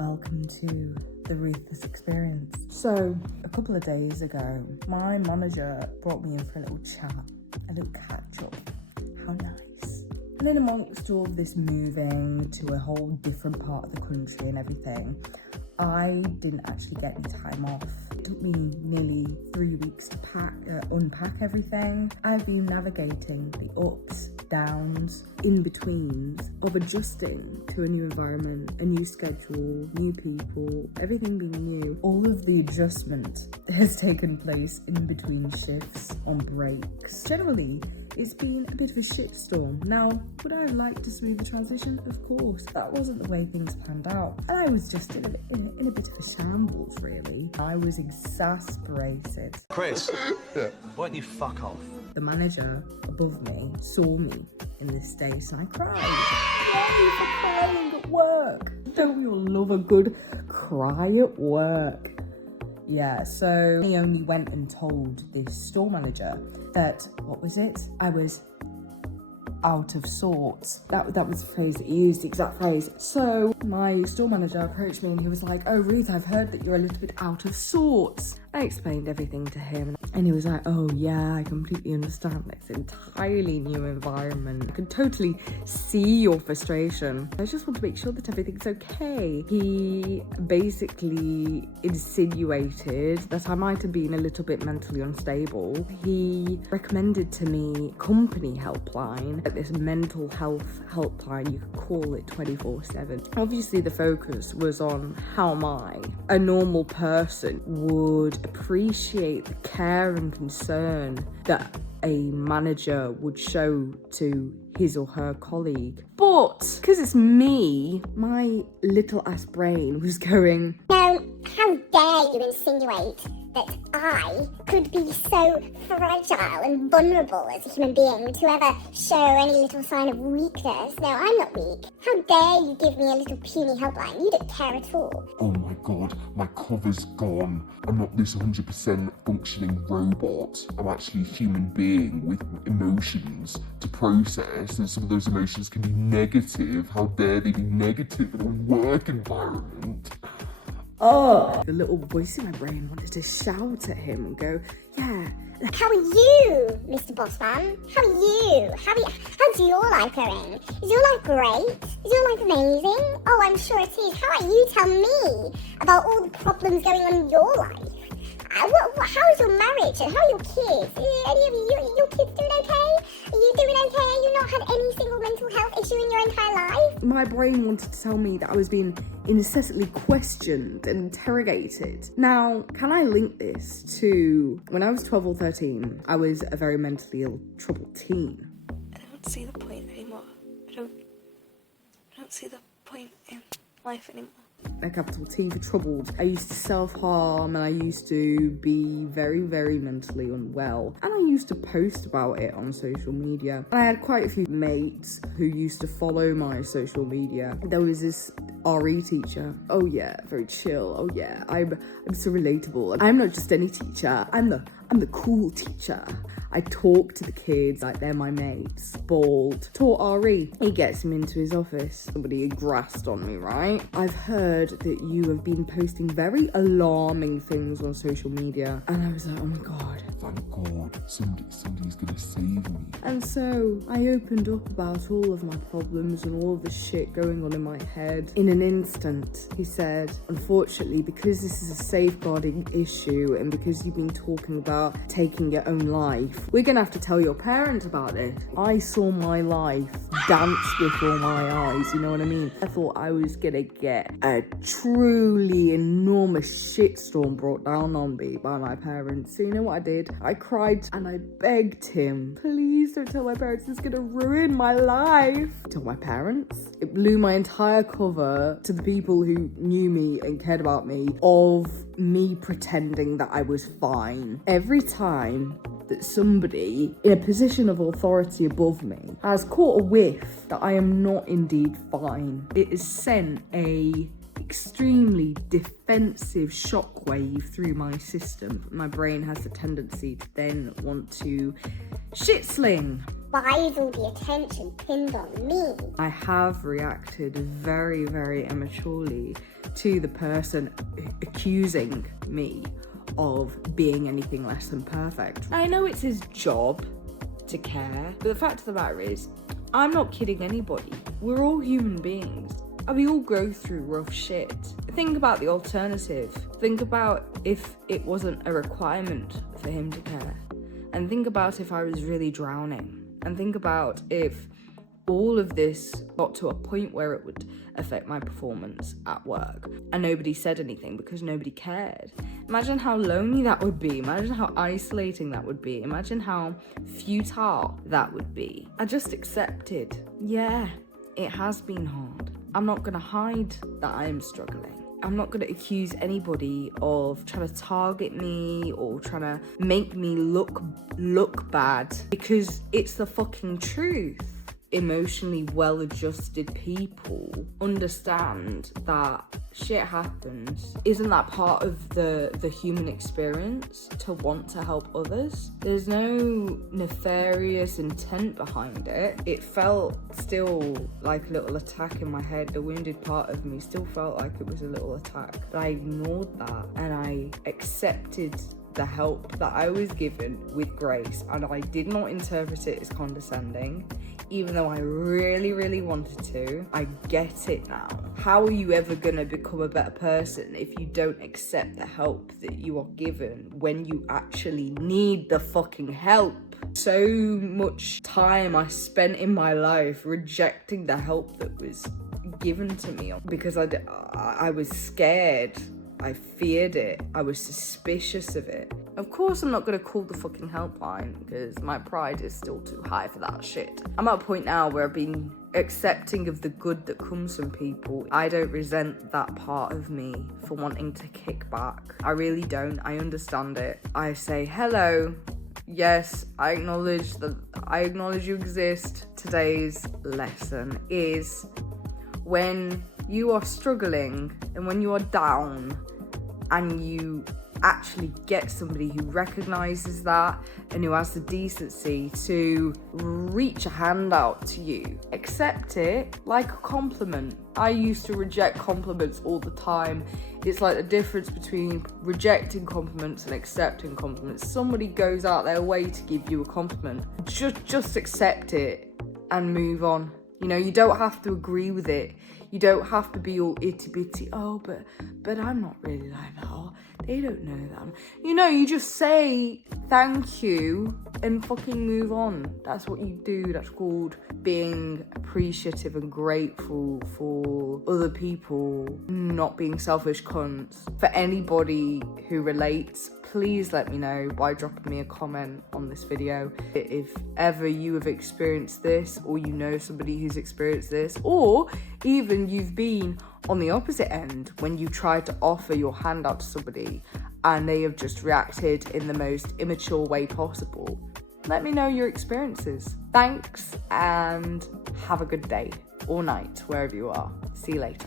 Welcome to the Ruthless Experience. So, a couple of days ago, my manager brought me in for a little chat, a little catch up. How nice. And in amongst all of this moving to a whole different part of the country and everything, I didn't actually get any time off. It took me nearly 3 weeks to unpack everything. I've been navigating the ups, downs, in-betweens of adjusting to a new environment, a new schedule, new people, everything being new. All of the adjustment has taken place in between shifts, on breaks. Generally, it's been a bit of a shitstorm. Now, would I have liked a smoother transition? Of course. That wasn't the way things panned out. And I was just in a bit of a shambles, really. I was exasperated. Chris, why don't you fuck off? The manager above me saw me in this state and I cried. Yay for crying at work. Don't we all love a good cry at work? Yeah, so he only went and told the store manager that, what was it? I was out of sorts. That was the phrase that he used, the exact phrase. So my store manager approached me and he was like, "Oh Ruth, I've heard that you're a little bit out of sorts." I explained everything to him and he was like, "Oh yeah, I completely understand. It's an entirely new environment. I can totally see your frustration. I just want to make sure that everything's okay." He basically insinuated that I might have been a little bit mentally unstable. He recommended to me company helpline, this mental health helpline, you could call it 24/7. Obviously the focus was on how I, a normal person, would appreciate the care and concern that a manager would show to his or her colleague. But because it's me, my little ass brain was going, "No, how dare you insinuate that I could be so fragile and vulnerable as a human being to ever show any little sign of weakness. No, I'm not weak. How dare you give me a little puny helpline? You don't care at all." Oh my god, my cover's gone. I'm not this 100% functioning robot. I'm actually a human being with emotions to process, and some of those emotions can be negative. How dare they be negative in a work environment? oh. The little voice in my brain wanted to shout at him and go, "Yeah, How are you, Mr. Bossman? How are you? How's your life going? Is your life great? Is your life amazing? Oh, I'm sure it is. How about you tell me about all the problems going on in your life? How's your marriage and how are your kids? Any of your kids doing okay? Are you doing okay? You not had any single mental health issue in your entire life?" My brain wanted to tell me that I was being incessantly questioned and interrogated. Now, can I link this to when I was 12 or 13, I was a very mentally ill, troubled teen. I don't see the point anymore. I don't see the point in life anymore. A capital T for troubled. I used to self-harm and I used to be very, very mentally unwell. And I used to post about it on social media. And I had quite a few mates who used to follow my social media. There was this RE teacher. Oh yeah, very chill. Oh yeah, I'm so relatable. I'm not just any teacher. I'm the cool teacher. I talk to the kids like they're my mates. Bald. Taught RE. He gets him into his office. Somebody grassed on me, right? "I've heard that you have been posting very alarming things on social media." And I was like, oh my god. Thank God, somebody's gonna save me. And so I opened up about all of my problems and all of the shit going on in my head. In an instant, he said, "Unfortunately, because this is a safeguarding issue and because you've been talking about taking your own life, we're gonna have to tell your parents about it." I saw my life dance before my eyes, you know what I mean? I thought I was gonna get a truly enormous shitstorm brought down on me by my parents. So you know what I did? I cried and I begged him, "Please don't tell my parents, it's gonna ruin my life." I told my parents. It blew my entire cover to the people who knew me and cared about me of me pretending that I was fine. Every time that somebody in a position of authority above me has caught a whiff that I am not indeed fine, it has sent a extremely defensive shockwave through my system. My brain has the tendency to then want to shit sling. Why is all the attention pinned on me? I have reacted very, very immaturely to the person accusing me of being anything less than perfect. I know it's his job to care, but the fact of the matter is, I'm not kidding anybody. We're all human beings, and we all go through rough shit. Think about the alternative. Think about if it wasn't a requirement for him to care. And think about if I was really drowning. And think about if all of this got to a point where it would affect my performance at work and nobody said anything because nobody cared. Imagine how lonely that would be. Imagine how isolating that would be. Imagine how futile that would be. I just accepted, yeah, it has been hard. I'm not gonna hide that I am struggling. I'm not gonna accuse anybody of trying to target me or trying to make me look bad, because it's the fucking truth. Emotionally well-adjusted people understand that shit happens. Isn't that part of the human experience, to want to help others? There's no nefarious intent behind it. It felt still like a little attack in my head. The wounded part of me still felt like it was a little attack, but I ignored that and I accepted the help that I was given with grace, and I did not interpret it as condescending, even though I really, really wanted to. I get it now. How are you ever gonna become a better person if you don't accept the help that you are given when you actually need the fucking help? So much time I spent in my life rejecting the help that was given to me because I was scared. I feared it. I was suspicious of it. Of course, I'm not going to call the fucking helpline because my pride is still too high for that shit. I'm at a point now where I've been accepting of the good that comes from people. I don't resent that part of me for wanting to kick back. I really don't. I understand it. I say, hello. Yes, I acknowledge you exist. Today's lesson is when you are struggling and when you are down and you actually get somebody who recognizes that and who has the decency to reach a hand out to you, accept it like a compliment. I used to reject compliments all the time. It's like the difference between rejecting compliments and accepting compliments. Somebody goes out their way to give you a compliment, just accept it and move on. You know, you don't have to agree with it. You don't have to be all itty-bitty, oh, but I'm not really like that. Oh, they don't know that. You know, you just say thank you and fucking move on. That's what you do. That's called being appreciative and grateful for other people, not being selfish cunts. For anybody who relates, please let me know by dropping me a comment on this video. If ever you have experienced this, or you know somebody who's experienced this, or even you've been on the opposite end when you tried to offer your hand out to somebody and they have just reacted in the most immature way possible, let me know your experiences. Thanks, and have a good day or night wherever you are. See you later.